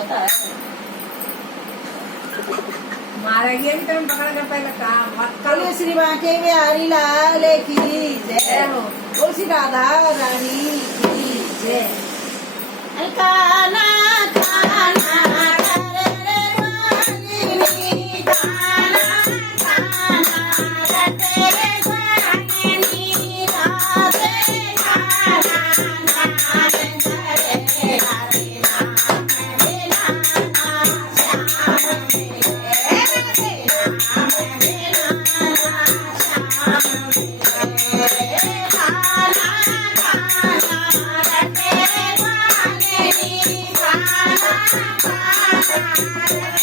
पता है मारा गया कि तुम पकड़ कर पहले काम मत बोलिए करो। श्री बांके बिहारी लाल की जय जय हो। बोल श्री राधा रानी की जय। खाना खाना रे वाली खाना खाना रे वाली राधे खाना खाना रे राधे नाम लेना श्याम रे नाम लेना श्याम रे खाना खाना रे वाली खाना खाना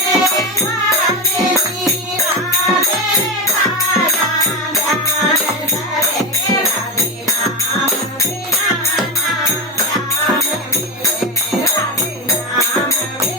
रे वाली राधे खाना ध्यान धरे राधे नाम बिना श्याम रे राधे नाम